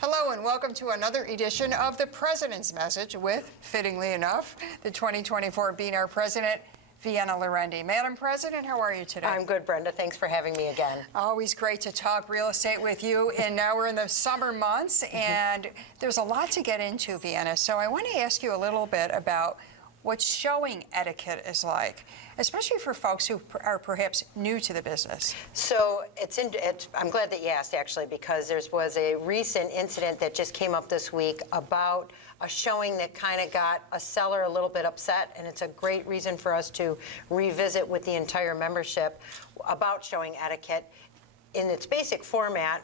Hello and welcome to another edition of the President's Message with, fittingly enough, the 2024 BNAR President Vienna Laurendi. Madam President, how are you today? I'm good, Brenda. Thanks for having me again. Always great to talk real estate with you. And now we're in the summer months, and there's a lot to get into, Vienna. So I want to ask you a little bit about what showing etiquette is like, especially for folks who are perhaps new to the business. So I'm glad that you asked, actually, because there was a recent incident that just came up this week about a showing that kind of got a seller a little bit upset, and it's a great reason for us to revisit with the entire membership about showing etiquette. In its basic format,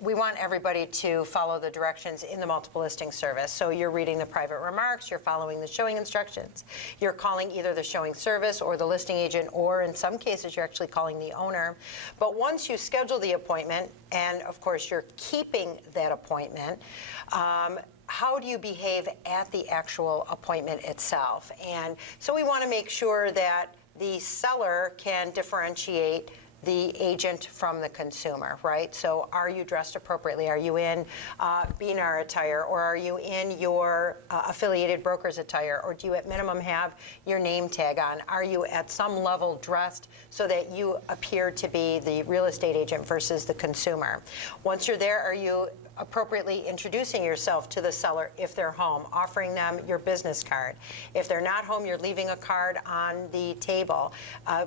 we want everybody to follow the directions in the multiple listing service. So you're reading the private remarks, you're following the showing instructions, you're calling either the showing service or the listing agent, or in some cases you're actually calling the owner. But once you schedule the appointment, and of course you're keeping that appointment, how do you behave at the actual appointment itself? And so we want to make sure that the seller can differentiate the agent from the consumer, right? So are you dressed appropriately? Are you in BNAR attire, or are you in your affiliated broker's attire, or do you at minimum have your name tag on? Are you at some level dressed so that you appear to be the real estate agent versus the consumer? Once you're there, are you appropriately introducing yourself to the seller if they're home, offering them your business card? If they're not home, you're leaving a card on the table.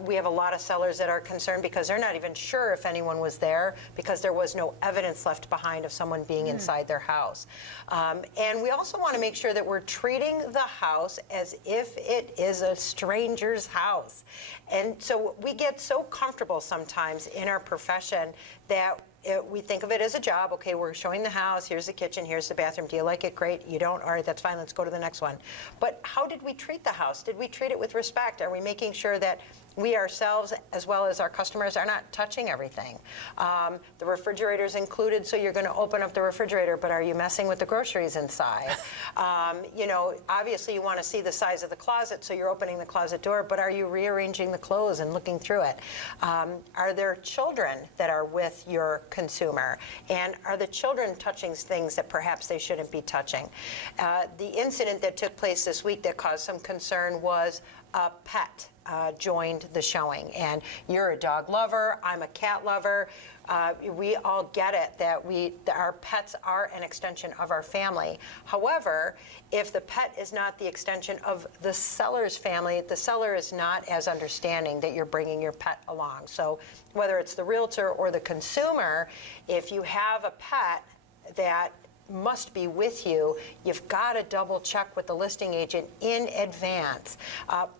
We have a lot of sellers that are concerned because they're not even sure if anyone was there because there was no evidence left behind of someone being inside their house. And we also want to make sure that we're treating the house as if it is a stranger's house. And so we get so comfortable sometimes in our profession that we think of it as a job. Okay, we're showing the house, here's the kitchen, here's the bathroom. Do you like it? Great. You don't? All right, that's fine. Let's go to the next one. But how did we treat the house? Did we treat it with respect? Are we making sure that we ourselves, as well as our customers, are not touching everything? The refrigerator's included, so you're going to open up the refrigerator, but are you messing with the groceries inside? Obviously you want to see the size of the closet, so you're opening the closet door, but are you rearranging the clothes and looking through it? Are there children that are with your consumer? And are the children touching things that perhaps they shouldn't be touching? The incident that took place this week that caused some concern was a pet joined the showing. And you're a dog lover, I'm a cat lover. We all get it that our pets are an extension of our family. However, if the pet is not the extension of the seller's family, the seller is not as understanding that you're bringing your pet along. So whether it's the realtor or the consumer, if you have a pet that must be with you, you've got to double check with the listing agent in advance.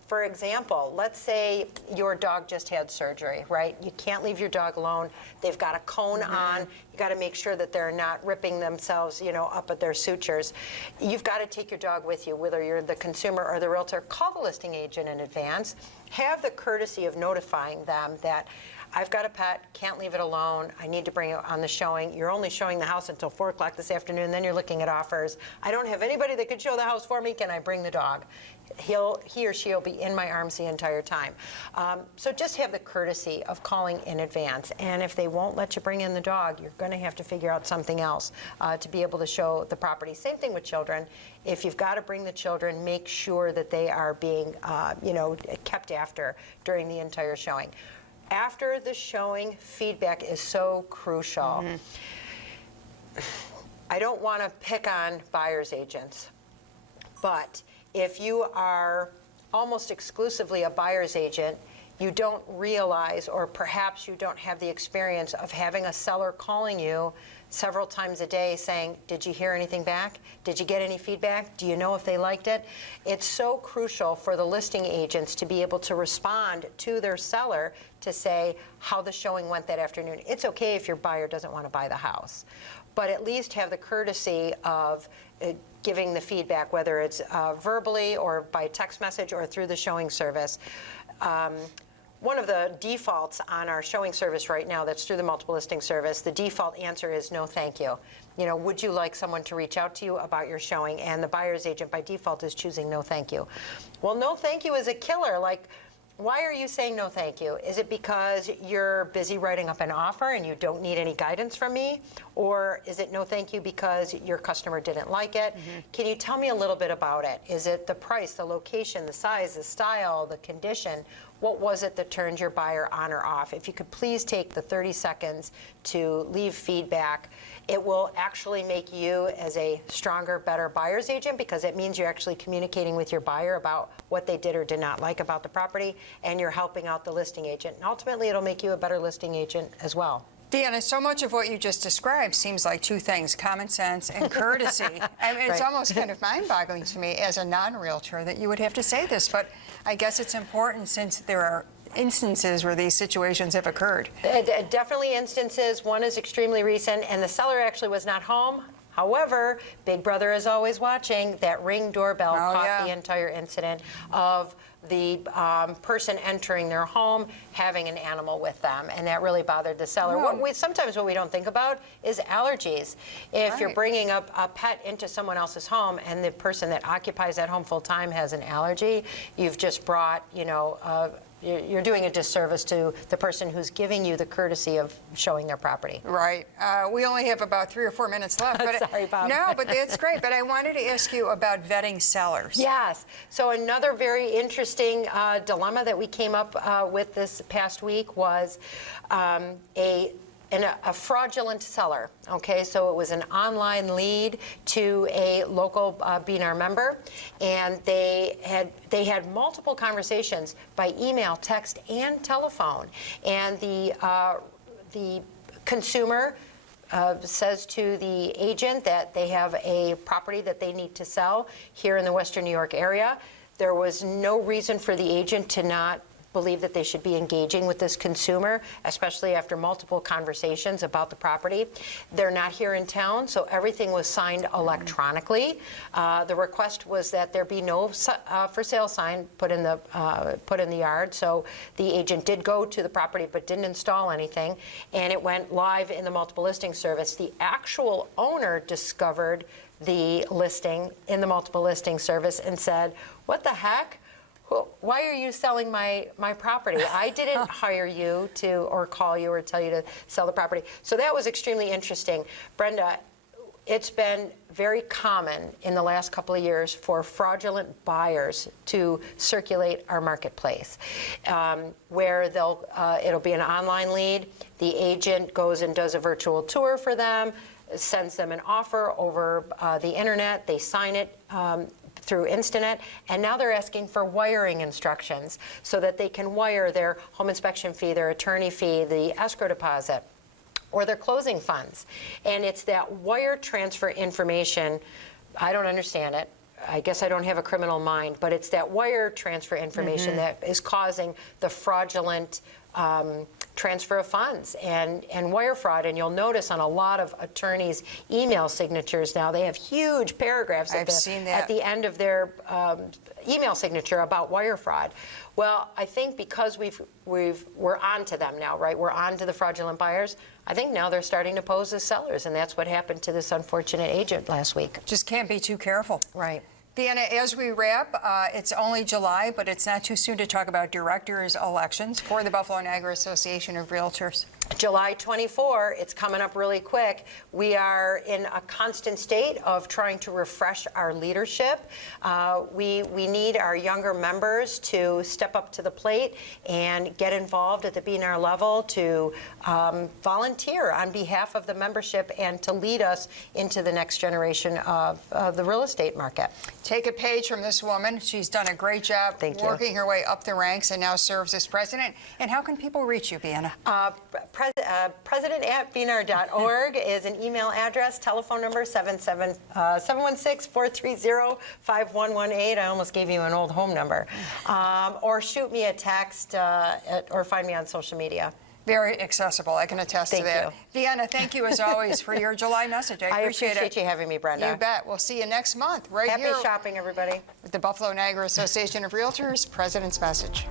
For example, let's say your dog just had surgery, right? You can't leave your dog alone. They've got a cone on. You got to make sure that they're not ripping themselves, up at their sutures. You've got to take your dog with you, whether you're the consumer or the realtor. Call the listing agent in advance. Have the courtesy of notifying them that I've got a pet, can't leave it alone, I need to bring it on the showing. You're only showing the house until 4 o'clock this afternoon, then you're looking at offers. I don't have anybody that could show the house for me, can I bring the dog? He or she will be in my arms the entire time. So just have the courtesy of calling in advance. And if they won't let you bring in the dog, you're going to have to figure out something else to be able to show the property. Same thing with children. If you've got to bring the children, make sure that they are being kept after during the entire showing. After the showing, feedback is so crucial. I don't want to pick on buyer's agents, but if you are almost exclusively a buyer's agent, you don't realize, or perhaps you don't have the experience of having a seller calling you several times a day saying, did you hear anything back? Did you get any feedback? Do you know if they liked it? It's so crucial for the listing agents to be able to respond to their seller to say how the showing went that afternoon. It's okay if your buyer doesn't want to buy the house, but at least have the courtesy of giving the feedback, whether it's verbally or by text message or through the showing service. One of the defaults on our showing service right now that's through the multiple listing service, the default answer is no thank you. Would you like someone to reach out to you about your showing? And the buyer's agent by default is choosing no thank you. Well, no thank you is a killer. Like, Why are you saying no thank you? Is it because you're busy writing up an offer and you don't need any guidance from me? Or is it no thank you because your customer didn't like it? Can you tell me a little bit about it? Is it the price, the location, the size, the style, the condition? What was it that turned your buyer on or off? If you could please take the 30 seconds to leave feedback, it will actually make you as a stronger, better buyer's agent, because it means you're actually communicating with your buyer about what they did or did not like about the property, and you're helping out the listing agent. And ultimately, it'll make you a better listing agent as well. Deanna, so much of what you just described seems like two things, common sense and courtesy. I mean, it's Right. almost kind of mind-boggling to me as a non-realtor that you would have to say this, but I guess it's important since there are instances where these situations have occurred. Definitely instances. One is extremely recent, and the seller actually was not home. However, Big Brother is always watching. That Ring doorbell caught the entire incident of the person entering their home, having an animal with them, and that really bothered the seller. Sometimes what we don't think about is allergies. If you're bringing up a pet into someone else's home and the person that occupies that home full time has an allergy, you've just brought, you're doing a disservice to the person who's giving you the courtesy of showing their property. Right. We only have about 3 or 4 minutes left. But Sorry, Bob. No, but that's great. But I wanted to ask you about vetting sellers. Yes. So another very interesting dilemma that we came up with this past week was a fraudulent seller. Okay, so it was an online lead to a local BNAR member, and they had multiple conversations by email, text, and telephone. And the consumer says to the agent that they have a property that they need to sell here in the Western New York area. There was no reason for the agent to not believe that they should be engaging with this consumer, especially after multiple conversations about the property. They're not here in town, so everything was signed electronically. The request was that there be no for sale sign put in the yard. So the agent did go to the property but didn't install anything, and it went live in the multiple listing service. The actual owner discovered the listing in the multiple listing service and said, "What the heck? Why are you selling my property? I didn't hire you to, or call you or tell you to sell the property." So that was extremely interesting. Brenda, it's been very common in the last couple of years for fraudulent buyers to circulate our marketplace, where it'll be an online lead. The agent goes and does a virtual tour for them, sends them an offer over the internet. They sign it through Instinet, and now they're asking for wiring instructions so that they can wire their home inspection fee, their attorney fee, the escrow deposit, or their closing funds. And it's that wire transfer information. I don't understand it. I guess I don't have a criminal mind, but it's that wire transfer information that is causing the fraudulent transfer of funds and wire fraud. And you'll notice on a lot of attorneys' email signatures now, they have huge paragraphs at the end of their email signature about wire fraud. Well, I think because we're on to them now, right? We're on to the fraudulent buyers. I think now they're starting to pose as sellers, and that's what happened to this unfortunate agent last week. Just can't be too careful. Right. Deanna, as we wrap, it's only July, but it's not too soon to talk about directors' elections for the Buffalo Niagara Association of Realtors. July 24, it's coming up really quick. We are in a constant state of trying to refresh our leadership. We need our younger members to step up to the plate and get involved at the BNAR level to volunteer on behalf of the membership and to lead us into the next generation of the real estate market. Take a page from this woman. She's done a great job working her way up the ranks and now serves as president. And how can people reach you, Vienna? President@bnar.org is an email address. Telephone number 716-430-5118. I almost gave you an old home number. Or shoot me a text or find me on social media. Very accessible. I can attest to that. Vienna, thank you as always for your July message. I appreciate it. You having me, Brenda. You bet. We'll see you next month right here. Happy shopping, everybody. With the Buffalo Niagara Association of Realtors President's Message.